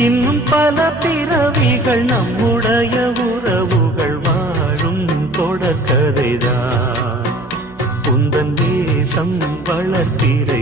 இன்னும் பல பிறவிகள் நம்முடைய உறவுகள் வாழும் தொடர்கதைதான். உந்தன் தேசம் வளர்த்திர